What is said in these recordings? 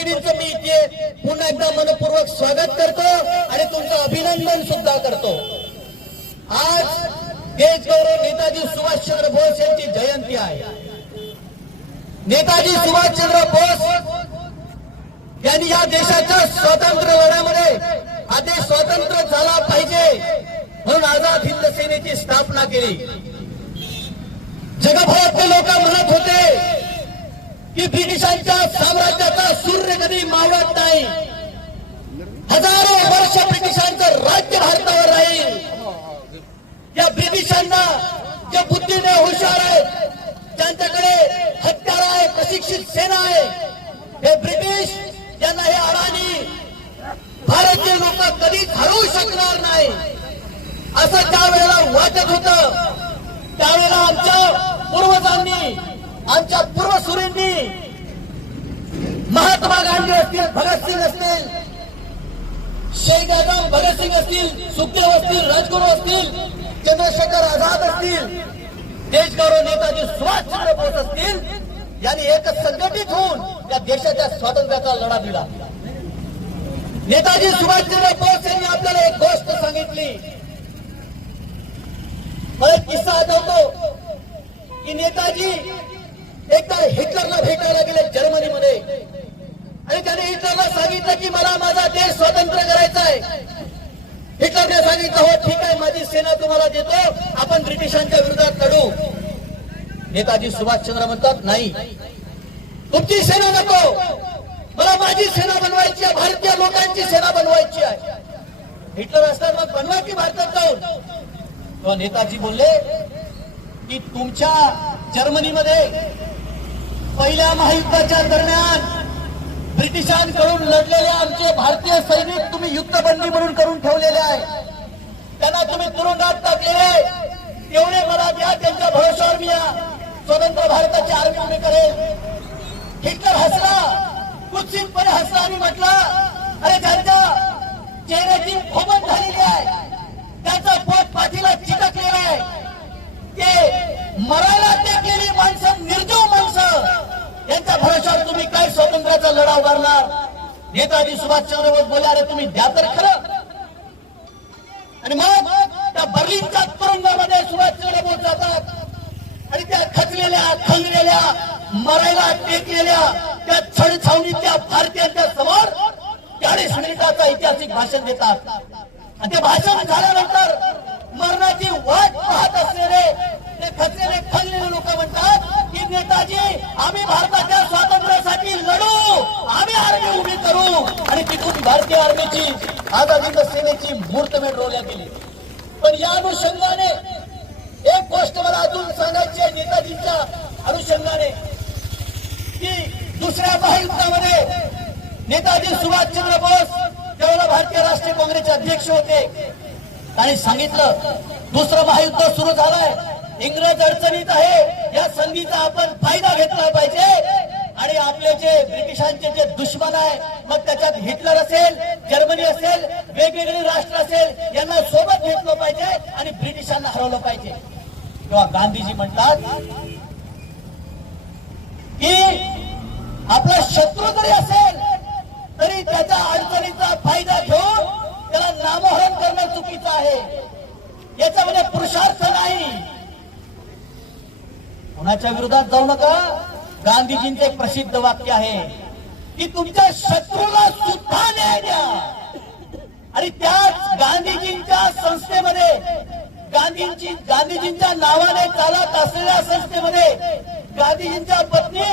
भगिनींचं मी इथे पुन्हा एकदा मनपूर्वक स्वागत करतो आणि तुमचं अभिनंदन सुद्धा करतो. आज देशगौरव नेताजी सुभाषचंद्र बोस यांची जयंती आहे. नेताजी सुभाषचंद्र बोस यांनी या देशाच्या स्वातंत्र्य लढ्यामध्ये हा देश स्वतंत्र झाला पाहिजे म्हणून आझाद हिंद सेनेची स्थापना केली. जगभरातले लोक म्हणत होते की ब्रिटिशांच्या साम्राज्याचा सूर्य कधी मावळत नाही. हजारो वर्ष ब्रिटिशांचं राज्य भारतावर राहील. या ब्रिटिशांना जे बुद्धीने हुशार आहेत त्यांच्याकडे हत्यार आहे प्रशिक्षित सेना आहे हे ब्रिटिश यांना हे अडाणी भारतीय लोक कधीच हरवू शकणार नाही. असं त्यावेळेला वाटत होत त्यावेळेला आमच्या पूर्वजांनी आमच्या पूर्वसुरींनी महात्मा गांधी असतील भगतसिंग असतील शेख भगतसिंग असतील सुखदेव असतील राजगुरू असतील चंद्रशेखर आझाद असतील देशगौरव नेताजी सुभाषचंद्र बोस असतील यांनी एक संघटित होऊन या देशाच्या स्वातंत्र्याचा लढा दिला. नेताजी सुभाषचंद्र बोस यांनी आपल्याला एक गोष्ट सांगितली. मला एक किस्सा आठवतो की नेताजी एकदा हिटलरला भेटायला गेले जर्मनीमध्ये. आणि त्याने हिटलरला सांगितलं की मला माझा देश स्वतंत्र करायचा आहे. हिटलरने सांगितलं हो ठीक आहे माझी सेना तुम्हाला देतो आपण ब्रिटिशांच्या विरोधात लढू. नेताजी सुभाषचंद्र म्हणतात नाही तुमची सेना नको. मला माझी सेना बनवायची आहे भारतीय लोकांची सेना बनवायची आहे. हिटलर असतात मग बनवा की भारतात जाऊन? नेताजी बोलले की तुमच्या जर्मनीमध्ये पहिल्या महायुद्धाच्या दरम्यान ब्रिटिशांकडून लढलेले आमचे भारतीय सैनिक तुम्ही युद्धबंदी म्हणून करून ठेवलेले आहे. त्यांना तुम्ही तुरुंगात टाकलेले तेवढे मला द्या त्यांच्या भरोशावर मी या स्वतंत्र भारताची आर्मी उभी करेल. हिटलर हसला कुत्सितपणे हसला आणि म्हटला अरे त्यांच्या चेहऱ्याची खोबत झालेली आहे. त्याचा पोट पाठीला चिटकलेला आहे. ते मरायला टेकलेली माणसं निर्जीव यांच्या भरोशावर तुम्ही काय स्वातंत्र्याचा लढा उभारणार? नेताजी सुभाषचंद्र बोस बोले अरे तुम्ही द्या तर खरं. आणि मग त्या बर्लिनच्या तुरुंगामध्ये सुभाषचंद्र बोस जातात. आणि त्या खचलेल्या खंगलेल्या मरायला टेकलेल्या त्या छडछावणीतल्या भारतीयांच्या समोर चाळीस मिनिटाचा ऐतिहासिक भाषण देतात. आणि ते भाषण झाल्यानंतर मरणाची वाट पाहत असलेले ते खचलेले खंगलेले लोक म्हणतात की नेताजी आम्ही भारताच्या स्वातंत्र्यासाठी लढू आम्ही आर्मी उभी करू. आणि तिथून भारतीय आर्मीची आझादी सेनेची मुहूर्तमेढ रोवल्या गेली. पण या अनुषंगाने एक गोष्ट मला अजून सांगायची आहे नेताजींच्या अनुषंगाने की दुसऱ्या महायुद्धामध्ये नेताजी सुभाषचंद्र बोस त्यावेळेला भारतीय राष्ट्रीय काँग्रेसचे अध्यक्ष होते. आणि सांगितलं दुसरं महायुद्ध सुरू झालंय. इंग्रज अडचणीत आहे या संधीचा आपण फायदा घेतला पाहिजे. आणि आपले जे ब्रिटिशांचे जे दुश्मन आहे मग त्याच्यात हिटलर असेल जर्मनी असेल वेगवेगळे राष्ट्र असेल यांना सोबत घेतलं पाहिजे आणि ब्रिटिशांना हरवलं पाहिजे. किंवा गांधीजी म्हणतात की आपला शत्रू जरी असेल तरी त्याच्या अडचणीचा फायदा घेऊन त्याला नामोहरण करणं चुकीचं आहे. याच्यामध्ये पुरुषार्थ नाही. कुणाच्या विरोधात जाऊ नका. गांधीजींचे एक प्रसिद्ध वाक्य आहे की तुमच्या शत्रूला सुद्धा न्याय द्या. आणि त्याच गांधीजींच्या संस्थेमध्ये गांधीजी गांधीजींच्या नावाने चालत असलेल्या संस्थेमध्ये गांधीजींच्या पत्नी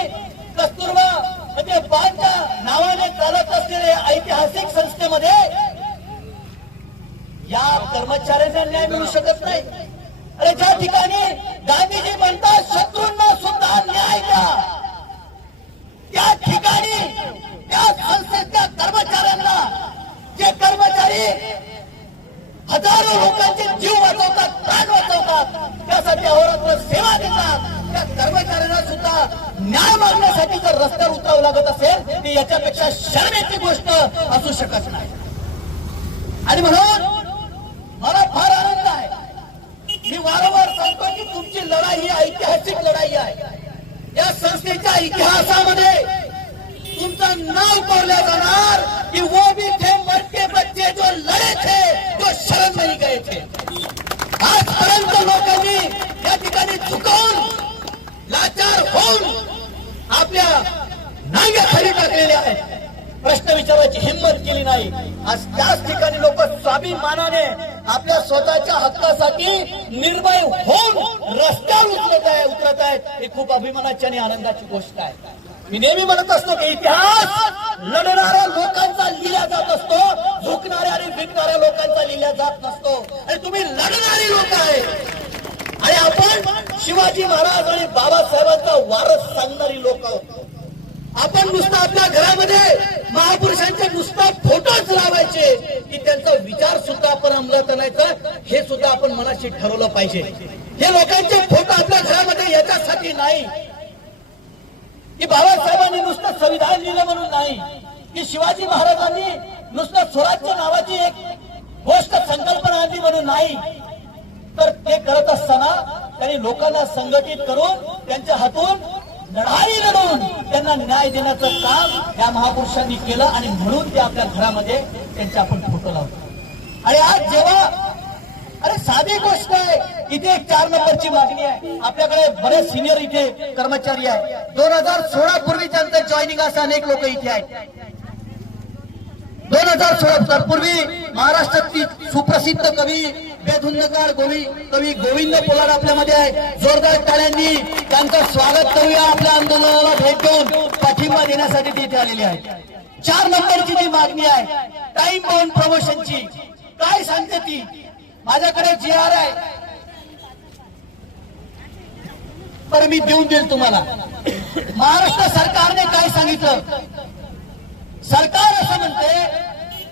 कस्तुरबा म्हणजे बांच्या नावाने चालत असलेल्या ऐतिहासिक संस्थेमध्ये या कर्मचाऱ्यांना न्याय मिळू शकत नाही. अरे ज्या ठिकाणी गांधीजी म्हणतात शत्रूंना सुद्धा न्याय द्या. त्या ठिकाणी त्या संस्थेच्या कर्मचाऱ्यांना जे कर्मचारी हजारो लोकांचे जीव वाचवतात प्राण वाचवतात त्यासाठी अहोरात्र सेवा देतात. त्या कर्मचाऱ्यांना सुद्धा न्याय मागण्यासाठी जर रस्त्यावर उतरावं लागत असेल तर याच्यापेक्षा शर्मेची गोष्ट असू शकत नाही. आणि म्हणून मला फार आनंद आहे मी वारंवार सांगतो की तुमची लढाई ही ऐतिहासिक लढाई आहे. या संस्थेच्या इतिहासामध्ये तुमचं नाव कोरलं जाणार की वो भी थे मरते बच्चे जो लढे थे जो शरण नाही गए थे आजपर्यंत लोकांनी या ठिकाणी चुकवून लाचार होऊन आपल्या नांग्या खाली टाकलेल्या आहेत प्रश्न विचारायची हिंमत केली नाही. आज त्याच ठिकाणी लोक स्वाभिमानाने आपल्या स्वतःच्या हक्कासाठी निर्भय होऊन रस्त्यावर उतरत आहे उतरत आहेत ही खूप अभिमानाची आणि आनंदाची गोष्ट आहे. मी नेहमी म्हणत असतो की इतिहास लढणाऱ्या लोकांचा लिहिला जात असतो झुकणाऱ्या आणि भिकणाऱ्या लोकांचा लिहिला जात नसतो. आणि तुम्ही लढणारी लोक आहे. आणि आपण शिवाजी महाराज आणि बाबासाहेबांचा वारस सांगणारी लोक आहोत. आपण नुसतं आपल्या घरामध्ये महापुरुषांचे नुसतं फोटोच लावायचे की त्यांचा विचार सुद्धा आपण अंमलात आणायचा हे सुद्धा आपण मनाशी ठरवलं पाहिजे. हे लोकांचे फोटो आपल्या घरामध्ये याच्यासाठी नाही. की बाबासाहेबांनी नुसतं संविधान लिहिलं म्हणून नाही. की शिवाजी महाराजांनी नुसतं स्वराज्य नावाची एक गोष्ट संकल्पना आणली म्हणून नाही. तर ते करत असताना त्यांनी लोकांना संघटित करून त्यांच्या हातून लढाई लढवून त्यांना न्याय देण्याचं काम या महापुरुषांनी केलं आणि म्हणून ते आपल्या घरामध्ये त्यांचे आपण फोटो लावतो. आणि आज जेव्हा अरे साधी गोष्ट आहे इथे एक चार नंबरची मागणी आहे. आपल्याकडे बरेच सिनियर इथे कर्मचारी आहे दोन हजार सोळा पूर्वी त्यांचं जॉईनिंग असं अनेक लोक इथे आहेत. दोन हजार सोळा पूर्वी महाराष्ट्रातली सुप्रसिद्ध कवी बेधुंदकार गोवी कवी गोविंद पोलाड आपल्यामध्ये आहे. जोरदार टाळ्यांनी त्यांचं स्वागत करूया आपल्या आंदोलनाला भेट देऊन. पाठिंबा देण्यासाठी ते इथे आलेले आहेत. चार नंबरची जी मागणी आहे टाइम बाउंड प्रमोशनची काय सांगते ती? माझ्याकडे जी आर आहे. तर मी देऊन देईल तुम्हाला. महाराष्ट्र सरकारने काय सांगितलं? सरकार असं म्हणते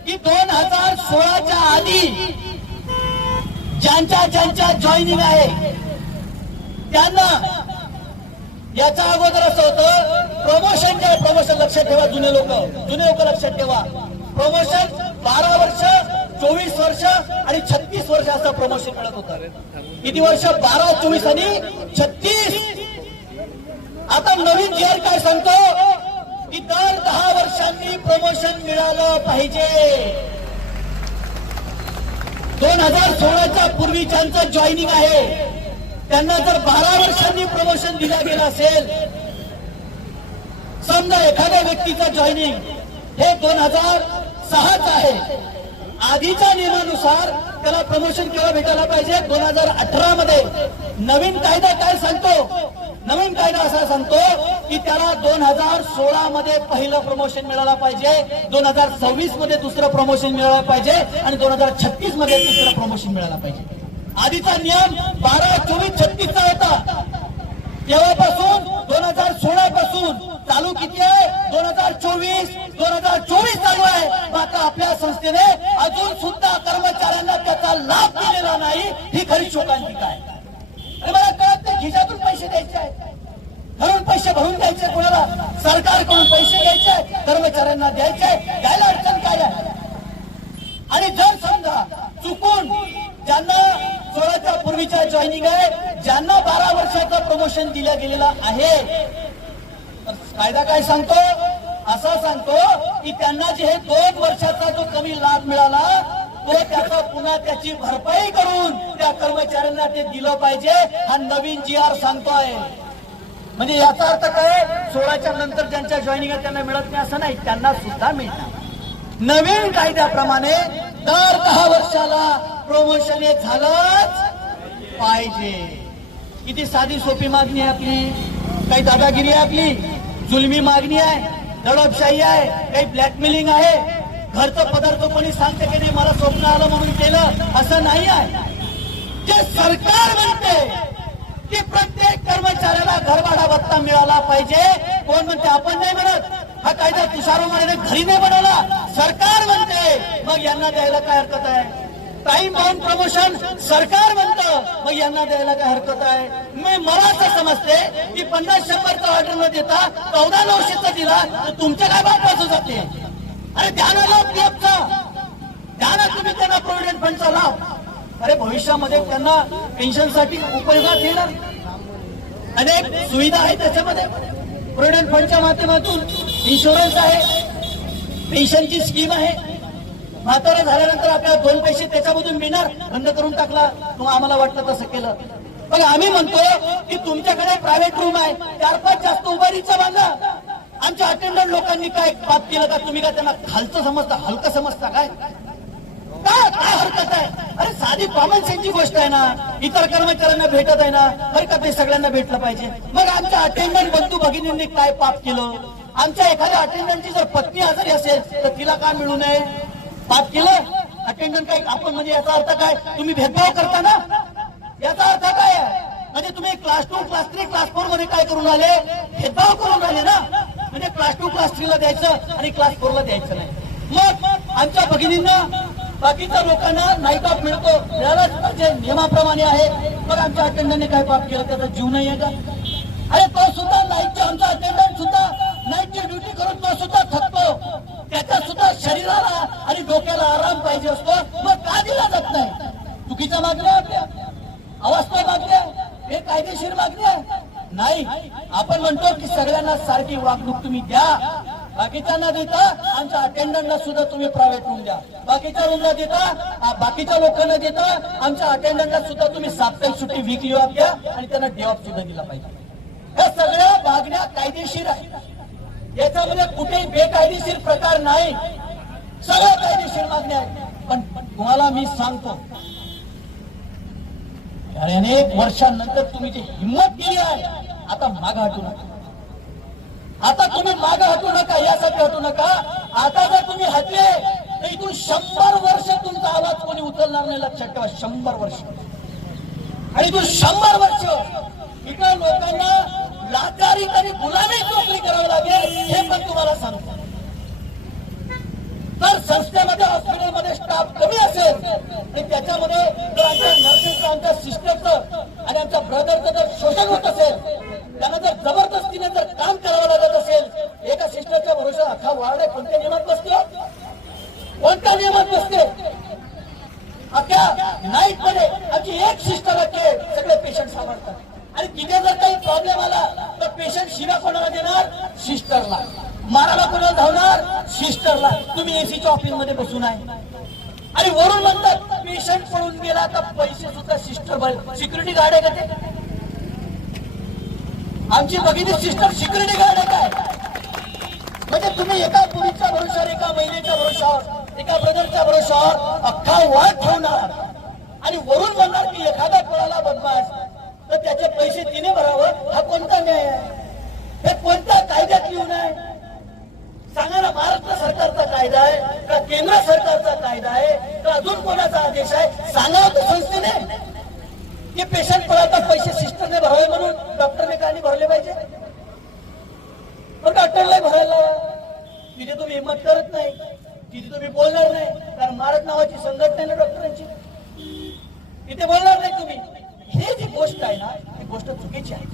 की दोन हजार सोळाच्या आधी ज्यांच्या ज्यांच्या जॉईनिंग आहे त्यांना याचा अगोदर असं होतं प्रमोशन जेव्हा प्रमोशन लक्षात ठेवा जुने लोक जुने लोक लक्षात ठेवा. प्रमोशन बारा वर्ष चोवीस वर्ष आणि छत्तीस वर्ष असं प्रमोशन मिळत होतं. किती वर्ष? बारा चोवीस आणि छत्तीस. आता नवीन जी काय सांगतो? की दर दहा वर्षांनी प्रमोशन मिळालं पाहिजे. दोन हजार सोळाच्या पूर्वी ज्यांचं जॉईनिंग आहे. त्यांना जर बारा वर्षांनी प्रमोशन दिला गेला असेल समजा एखाद्या व्यक्तीचं जॉईनिंग हे दोन हजार सहाच आहे. आधीच्या नियमानुसार त्याला प्रमोशन केव्हा भेटायला पाहिजे? दोन हजार अठरा मध्ये नवीन कायदा काय सांगतो? नवीन कायदा असा सांगतो की त्याला दोन हजार सोळा मध्ये पहिलं प्रमोशन मिळालं पाहिजे दोन हजार सव्वीसमध्ये दुसरं प्रमोशन मिळालं पाहिजे आणि दोन हजार छत्तीसमध्ये तिसरं प्रमोशन मिळालं पाहिजे. आधीचा नियम बारा चोवीस छत्तीसचा होता. तेव्हापासून दोन हजार सोळा पासून चालू किती आहे? दोन हजार चोवीस दोन हजार चोवीस चालू आहे. मात्र आपल्या संस्थेने अजून सुद्धा कर्मचाऱ्यांना त्याचा लाभ दिलेला नाही. ही खरी शोकांतिका आहे. मला कळत नाही खिशातून पैसे द्यायचे आहेत. घरून पैसे भरून द्यायचे कोणाला सरकारकडून पैसे घ्यायचे कर्मचाऱ्यांना द्यायचे द्यायला अडचण काय आहे? आणि जर समजा चुकून ज्यांना सोळाच्या पूर्वीच्या जॉईनिंग आहे ज्यांना बारा वर्षाचं प्रमोशन दिलं गेलेलं आहे तर कायदा काय सांगतो? असा सांगतो की त्यांना जे हे दोन वर्षाचा जो कमी लाभ मिळाला तो त्याचा पुन्हा त्याची भरपाई करून त्या कर्मचाऱ्यांना ते दिलं पाहिजे हा नवीन जी आर सांगतोय. म्हणजे याचा अर्थ काय? सोळाच्या नंतर ज्यांच्या जॉईनिंग आहे त्यांना मिळत नाही असं नाही. त्यांना सुद्धा मिळणार. नवीन कायद्याप्रमाणे दर दहा वर्षाला प्रमोशन हे झालंच पाहिजे. किती साधी सोपी मागणी आहे आपली. काही दादागिरी आहे आपली. जुलमी मागणी आहे. दडपशाही आहे. काही ब्लॅकमेलिंग आहे. घरचं पदार्थ कोणी सांगते की नाही मला स्वप्न आलं म्हणून केलं असं नाही आहे. जे सरकार म्हणते की प्रत्येक कर्मचाऱ्याला घरभाडा भत्ता मिळाला पाहिजे. कोण म्हणते आपण नाही म्हणत. हा कायदा तुषारोमाने घरी नाही बनवला. सरकार म्हणते. मग यांना द्यायला काय हरकत आहे? टाइम बाउंड प्रमोशन सरकार म्हणतं. मग यांना द्यायला काय हरकत आहे? मी मला असं समजते की पन्नास शंभरचा ऑर्डर न देता चौदा नऊशेचा दिला तर तुमच्या काय बापाचं जाते अरे ध्यान ना लाभ पीएफचा द्या तुम्ही त्यांना प्रोव्हिडंट फंडचा लाभ. अरे भविष्यामध्ये त्यांना पेन्शनसाठी उपयोगात येणार अनेक सुविधा आहेत त्याच्यामध्ये. प्रोव्हिडंट फंडच्या माध्यमातून इन्शुरन्स आहे पेन्शनची स्कीम आहे. म्हातारा झाल्यानंतर आपल्याला दोन पैसे त्याच्यामधून मिळणार बंद करून टाकला मग आम्हाला वाटलं तसं केलं. पण आम्ही म्हणतो की तुमच्याकडे प्रायव्हेट रूम आहे चार पाच जास्त उभारीचा बांधा. आमच्या अटेंडंट लोकांनी काय बात केलं का? तुम्ही काय त्यांना खालचं समजता हलकं समजता काय? काय काय हरकत आहे? अरे साधी कॉमन सेन्सची गोष्ट आहे ना. इतर कर्मचाऱ्यांना भेटत आहे ना हरकत नाही सगळ्यांना भेटलं पाहिजे. मग आमच्या अटेंडंट बंधू भगिनींनी काय पाप केलं? आमच्या एखाद्या अटेंडंटची जर पत्नी आजारी असेल तर तिला का मिळू नये? पाप केलं? अटेंडंट काय आपण म्हणजे याचा अर्थ काय? तुम्ही भेदभाव करता ना? याचा अर्थ काय म्हणजे तुम्ही क्लास टू क्लास थ्री क्लास फोरमध्ये काय करून आले भेदभाव करून आले ना? म्हणजे क्लास टू क्लास थ्री ला द्यायचं आणि क्लास फोर ला द्यायचं नाही. मग आमच्या भगिनींना बाकीच्या लोकांना नाईट ऑफ मिळतो मिळालाच पाहिजे नियमाप्रमाणे आहे. मग आमच्या अटेंडंटने काय पाप केलं त्याचा जीव नाही आहे का? अरे तो सुद्धा नाईटचे आमचा अटेंडंट सुद्धा नाईटची ड्युटी करून तो सुद्धा थकतो. त्याच्या सुद्धा शरीराला आणि डोक्याला आराम पाहिजे असतो. मग का दिला जात नाही? चुकीच्या मागण्या आपल्या अवास्तव मागण्या. हे कायदेशीर मागण्या. नाही आपण म्हणतो की सगळ्यांना सारखी वागणूक तुम्ही द्या. बाकीच्यांना देता आमच्या अटेंडंटला सुद्धा तुम्ही प्रायव्हेट रूम द्या. बाकीच्या रूमला देता बाकीच्या लोकांना देता आमच्या अटेंडंटला सुद्धा तुम्ही साप्ताहिक सुट्टी वीकली ऑफ द्या आणि त्यांना डे ऑफ सुद्धा दिला पाहिजे. या सगळ्या मागण्या कायदेशीर आहेत. याच्यामध्ये कुठेही बेकायदेशीर प्रकार नाही. सगळ्या कायदेशीर मागण्या आहेत. पण तुम्हाला मी सांगतो अनेक वर्षांनंतर तुम्ही जी हिंमत केली आहे आता माग हटू नका. आता तुम्ही माग हटू नका यासाठी हटू नका. आता जर तुम्ही हटले तर इथून शंभर वर्ष तुमचा आवाज कोणी उचलणार नाही लक्षात ठेवा शंभर वर्ष. आणि इथून शंभर वर्ष इथं लोकांना लाचारी तरी गुलामी नोकरी करावी लागेल हे पण तुम्हाला सांगतो. तर संस्थेमध्ये हॉस्पिटलमध्ये स्टाफ कमी असेल आणि त्याच्यामध्ये जर आमच्या नर्सिंगचं आमच्या सिस्टरचं आणि आमच्या ब्रदरचं जर शोषण होत असेल त्यांना जर जबरदस्तीने जर काम करावं लागत असेल एका सिस्टरच्या भरोसा अख्खा वार्ड आहे कोणत्या नियमात बसतो? कोणत्या नियमात बसते? अख्या नाईटमध्ये आमची एक सिस्टर असते सगळे पेशंट सांभाळतात. आणि तिथे जर काही प्रॉब्लेम आला तर पेशंट शिरा कोणाला देणार? सिस्टरला. माराला कोणाला धावणार? सिस्टरला. तुम्ही एसीच्या ऑफिसमध्ये बसून आहे. आणि वरून म्हणतात पेशंट पळून गेला तर पैसे सुद्धा सिस्टर सिक्युरिटी गार्ड आहे का ते? आमची भगिनी सिस्टर सिक्युरिटी गार्ड आहे काय म्हणजे तुम्ही एका पुरुषच्या भरोशावर एका महिलेच्या भरोशावर एका ब्रदरच्या भरोशावर अख्खा वाद ठेवणार आणि वरून म्हणणार की एखादा कोणाला बदमाश तर त्याचे पैसे तिने भरावं हा कोणता न्याय आहे? हे कोणत्या कायद्यात लिहून आहे? सांगा ना महाराष्ट्र सरकारचा कायदा आहे का केंद्र सरकारचा कायदा आहे? का अजून कोणाचा आदेश आहे? सांगा तो संस्थेने. की पेशंट पळातात पैसे सिस्टरने भरावे म्हणून. डॉक्टरने का नाही भरले पाहिजे. पण डॉक्टरला भरायला तिथे तुम्ही हिंमत करत नाही. तिथे तुम्ही बोलणार नाही. कारण मारत नावाची संघटना आहे ना डॉक्टरांची तिथे बोलणार नाही तुम्ही. हे जी गोष्ट आहे ना ही गोष्ट चुकीची आहे.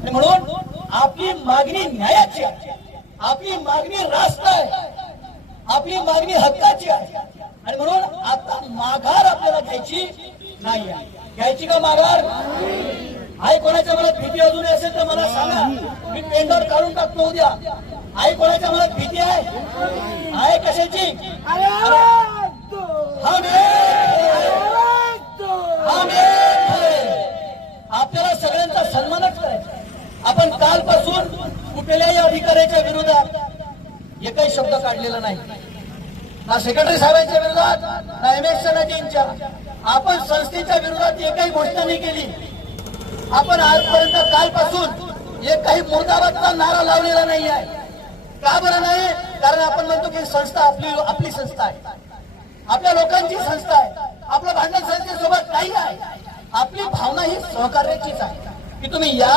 आणि म्हणून आपली मागणी न्यायाची आहे. आपली मागणी रास्त आहे. आपली मागणी हक्काची आहे. आणि म्हणून आता माघार आपल्याला घ्यायची नाही आहे घ्यायची का माघार? आई कोणाच्या मनात भीती अजून असेल तर मला सांगा. मी पेंडर काढून टाकतो उद्या. आई कोणाच्या मनात भीती आहे? आहे कशाची? हा आपल्याला सगळ्यांचा सन्मानच करायचा आपण कालपासून कुठल्याही अधिकाऱ्याच्या विरोधात एकही शब्द काढलेला नाही. ना सेक्रेटरी साहेबांच्या विरोधात ना एम एस सनाजींच्या आपण संस्थेच्या विरोधात एकही घोषणा नाही केली. आपण आजपर्यंत कालपासून एक काही मुर्दाबादचा नारा लावलेला नाही आहे का बरं नाही? कारण आपण म्हणतो की संस्था आपली आपली संस्था आहे. आपल्या लोकांची संस्था आहे. आपलं भांडण संस्थेसोबत काही आहे. आपली भावना ही सहकार्याचीच आहे. की तुम्ही या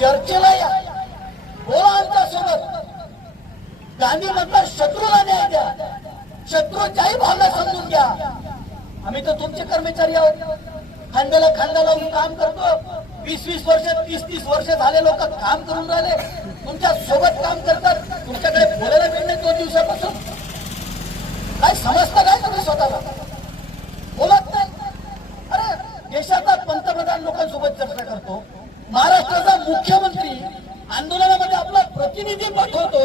चर्चेला या. बोला आमच्यासोबत. गांधी नंतर शत्रूला न्याय द्या. शत्रूच्याही भावना समजून घ्या. आम्ही तर तुमचे कर्मचारी आहोत. खांद्याला खांदा लावून काम करतो. वीस वीस वर्ष तीस तीस वर्ष झाले लोक काम करून राहिले. तुमच्यासोबत काम करतात. तुमच्याकडे बोलायला नाही दोन दिवसापासून. काय समजतं काय तुम्ही स्वतःला? बोलत नाही. अरे देशाचा पंतप्रधान लोकांसोबत चर्चा करतो. महाराष्ट्राचा मुख्यमंत्री आंदोलनामध्ये आपला प्रतिनिधी पाठवतो.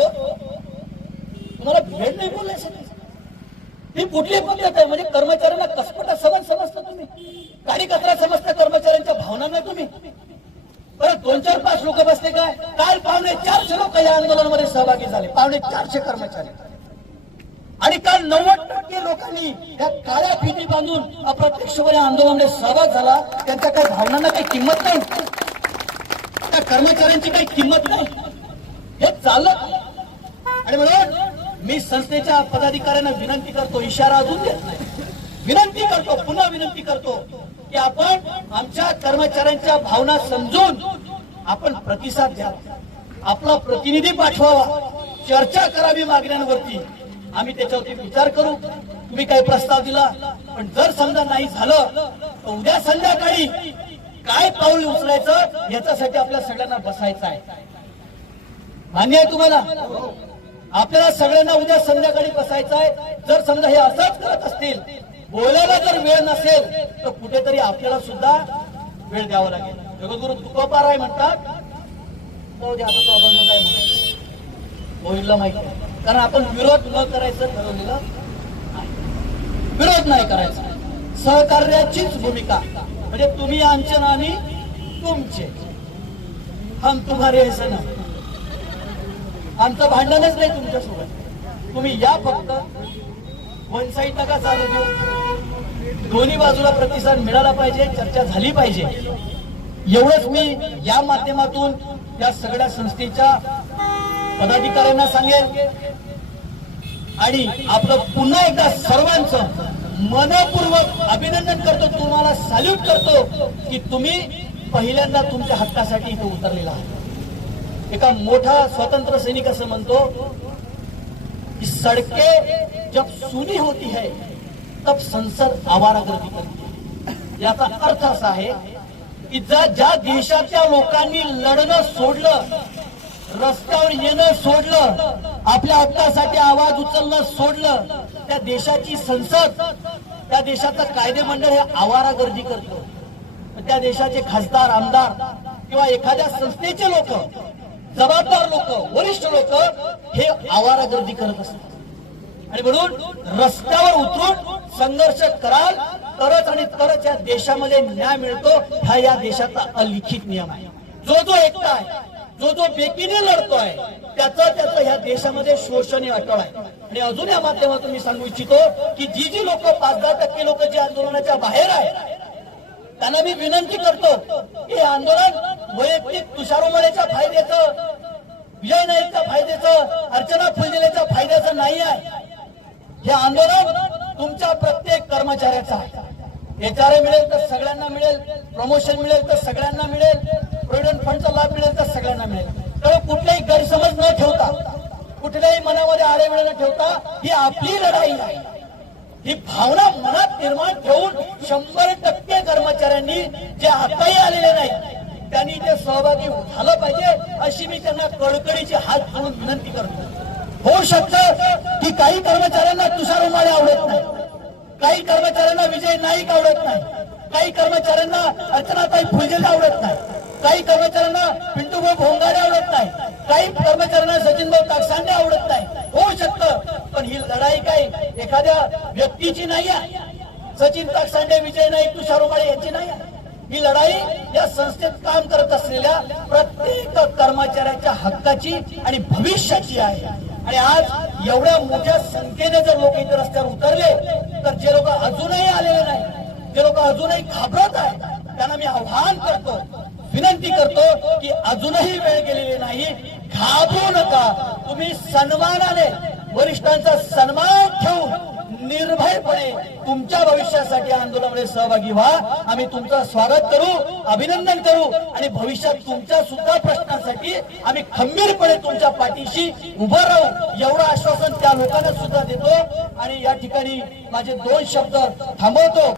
तुम्हाला भेट नाही बोलायचं. ही कुठली पद्धत आहे म्हणजे कर्मचाऱ्यांना कसपटा समज समजता तुम्ही. गाडी कचरा समजता कर्मचाऱ्यांच्या भावनांना तुम्ही. बरं दोन चार पाच लोक बसले काय काल पावणे चारशे लोक या आंदोलनामध्ये सहभागी झाले. पावणे चारशे कर्मचारी. आणि काल नव्वद टक्के लोकांनी या काळ्या फिती बांधून अप्रत्यक्षपणे आंदोलनामध्ये सहभाग झाला. त्यांच्या काही भावनांना काही किंमत नाही. त्या कर्मचाऱ्यांची काही किंमत नाही. हे चाललं आणि म्हणून मी संस्थेच्या पदाधिकाऱ्यांना विनंती करतो इशारा अजून देत नाही. विनंती करतो पुन्हा विनंती करतो की आपण आमच्या कर्मचाऱ्यांच्या भावना समजून आपण प्रतिसाद द्या आपला प्रतिनिधी पाठवावा. चर्चा करावी मागण्यांवरती. आम्ही त्याच्यावरती विचार करू. तुम्ही काही प्रस्ताव दिला पण जर समजा नाही झालं तर उद्या संध्याकाळी काय पाऊल उचलायचं याच्यासाठी आपल्या सगळ्यांना बसायचं आहे. मान्य आहे तुम्हाला? आपल्याला सगळ्यांना उद्या संध्याकाळी बसायचं आहे. जर समजा हे असंच करत असतील बोलायला जर वेळ नसेल तर कुठेतरी आपल्याला सुद्धा वेळ द्यावा लागेल. जगद्गुरु तुकोबाराय म्हणतात जाऊ काय माहिती कारण आपण विरोध न करायचं ठरवलेलं विरोध नाही करायचा. सहकार्याचीच भूमिका. म्हणजे तुम्ही आमचे आणि तुमचे. हम तुम्हारे ऐसे ना आमचं भांडणच नाही तुमच्यासोबत. तुम्ही या फक्त. वन साईड नका चालू देऊ. दोन्ही बाजूला प्रतिसाद मिळाला पाहिजे चर्चा झाली पाहिजे. एवढंच मी या माध्यमातून या सगळ्या संस्थेच्या पदाधिकाऱ्यांना सांगेल आणि आपलं पुन्हा एकदा सर्वांचं मनपूर्वक अभिनंदन करतो. तुम्हाला सॅल्यूट करतो की तुम्ही पहिल्यांदा तुमच्या हक्कासाठी इथे उतरलेला आहात. एका मोठा स्वतंत्र सैनिक असं म्हणतो की सडके जब सुनी होती है तब संसद आवारागर्दी करते याचा अर्थ असा आहे की ज्या ज्या देशाच्या लोकांनी लढणं सोडलं रस्त्यावर येणं सोडलं आपल्या हक्कासाठी आवाज उचलणं सोडलं त्या देशाची संसद त्या देशाचं कायदेमंडळ हे आवारागर्दी करतो. त्या देशाचे खासदार आमदार किंवा एखाद्या संस्थेचे लोक जबाबदार लोक वरिष्ठ लोक हे आवारागर्दी करत असतात. आणि म्हणून रस्त्यावर उतरून संघर्ष कराल तरच आणि तरच या देशामध्ये न्याय मिळतो हा या देशाचा अलिखित नियम आहे. जो जो एकटा आहे जो जो बेकीने लढतोय त्याचं त्याचं ह्या देशामध्ये शोषण हे अटळ आहे. आणि अजून या माध्यमातून मी सांगू इच्छितो की जी जी लोक पाच दहा टक्के लोक जे आंदोलनाच्या बाहेर आहे त्यांना मी विनंती करतो हे आंदोलन वैयक्तिक तुषारोमणेच्या फायद्याचं विजय नाईकच्या फायद्याचं अर्चना फुलझेलेच्या फायद्याचं नाही आहे. हे आंदोलन तुमच्या प्रत्येक कर्मचाऱ्याचं आहे. एचआरए मिळेल तर सगळ्यांना मिळेल प्रमोशन मिळेल तर सगळ्यांना मिळेल प्रोव्हिडंट फंडचा लाभ मिळेल तर सगळ्यांना मिळेल. तर कुठलाही गैरसमज न ठेवता कुठल्याही मनामध्ये आडेवेळ न ठेवता ही आपली लढाई आहे. ही भावना मनात निर्माण ठेवून शंभर टक्के कर्मचाऱ्यांनी जे आताही आलेले नाही त्यांनी ते सहभागी झालं पाहिजे अशी मी त्यांना कडकडीची हात जोडून विनंती करतो. होऊ शकतं की काही कर्मचाऱ्यांना तुषार उमाळे आवडत नाही. काही कर्मचाऱ्यांना विजय नाईक आवडत नाही. काही कर्मचाऱ्यांना अर्चनाताई फुलझेले आवडत नाही. काही कर्मचाऱ्यांना पिंटूभाऊ भोंगाडे आवडत नाही. काही कर्मचाऱ्यांना सचिनभाऊ ताकसांडे आवडत नाही. होऊ शकतं पण ही लढाई काय एखाद्या व्यक्तीची नाही आहे सचिन ताकसांडे विजय नाईक तुषार उमाळे यांची नाही आहे ही लढाई या संस्थेत काम करत असलेल्या प्रत्येक कर्मचाऱ्याच्या हक्काची आणि भविष्याची आहे. आणि आज एवढ्या मोठ्या संख्येने जर लोक इथे रस्त्यावर उतरले तर जे लोक अजूनही आलेले नाही जे लोक अजूनही घाबरत आहेत त्यांना मी आव्हान करतो विनंती करतो की अजूनही वेळ गेलेली नाही. घाबरू नका. तुम्ही सन्मानाने वरिष्ठांचा सन्मान ठेवून निर्भयपणे तुमच्या भविष्यासाठी आंदोलनामध्ये सहभागी व्हा. आम्ही तुमचं स्वागत करू अभिनंदन करू आणि भविष्यात तुमच्या सुद्धा प्रश्नांसाठी आम्ही खंबीरपणे तुमच्या पाठीशी उभं राहू. एवढं आश्वासन त्या लोकांना सुद्धा देतो. आणि या ठिकाणी माझे दोन शब्द थांबवतो.